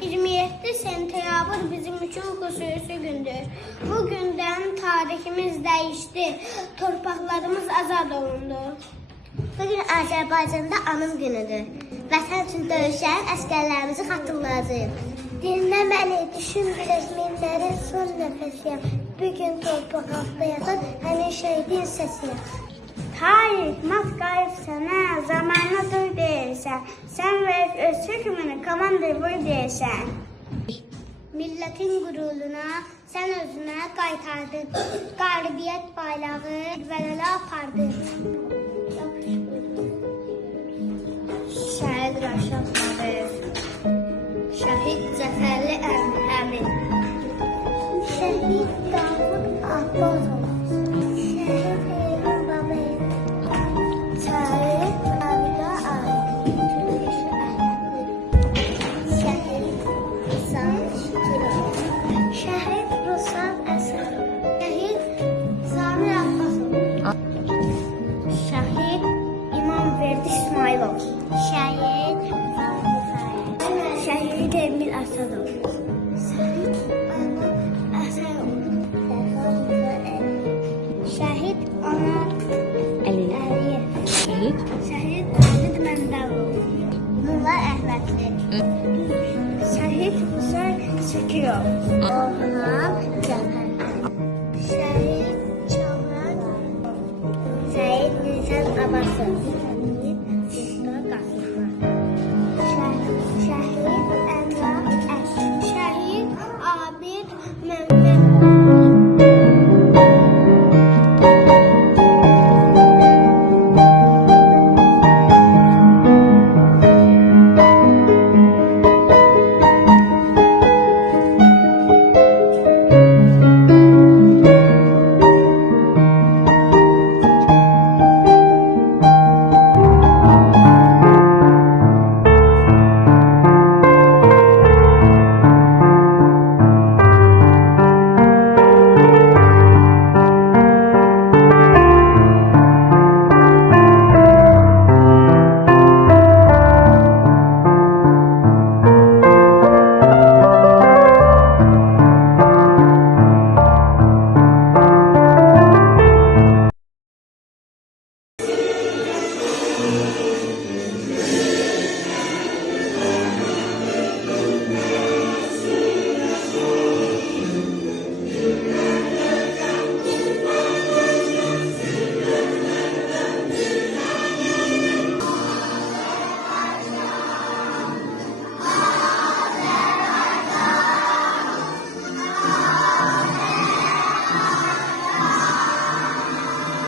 27 sentyabr bizim üçün xüsusi gündür. Bu gündən tariximiz dəyişdi, torpaqlarımız azad olundu. Bugün Azərbaycanda anım günüdür. Vətən üçün döyüşən əsgərlərimizi xatırlayacağıq. Dinləməli, düşündürək minlərin son nəfəsiyəm. Bugün torpaq altında yatan həmin şəhidin səsiyəm. Tarix, mat qayıb sənə, zamanla duy deyirsən. Sən verib öz hökmünü, komandır vur deyirsən. Millətin qüruruna sən özünə qaytardın. Qalibiyyət bayrağı vələlə apardın. Şəhid Rəşad Nağıyev, Şəhid Cəfərli Əmin, Şəhid Davud Abbasov, Şəhid Eyran Babayev, Şəhid Avda Ali, Şəhid İsam Şükürov, Şəhid Ruslan Əsərov, Şəhid Samir Abbasov, Şəhid İmamverdi İsmailov, Şəhid Vahid Şəhid Emil Əsədov, Şəhid Ana Əsərov, Şəhid Ana Əliyev, Şəhid Əmid Məndəlov, Mulla Əhmədli, Şəhid Hüseyn Şəkirov, Orhan Cəfər, Şəhid Çağlar, Şəhid Nisan Abbasov.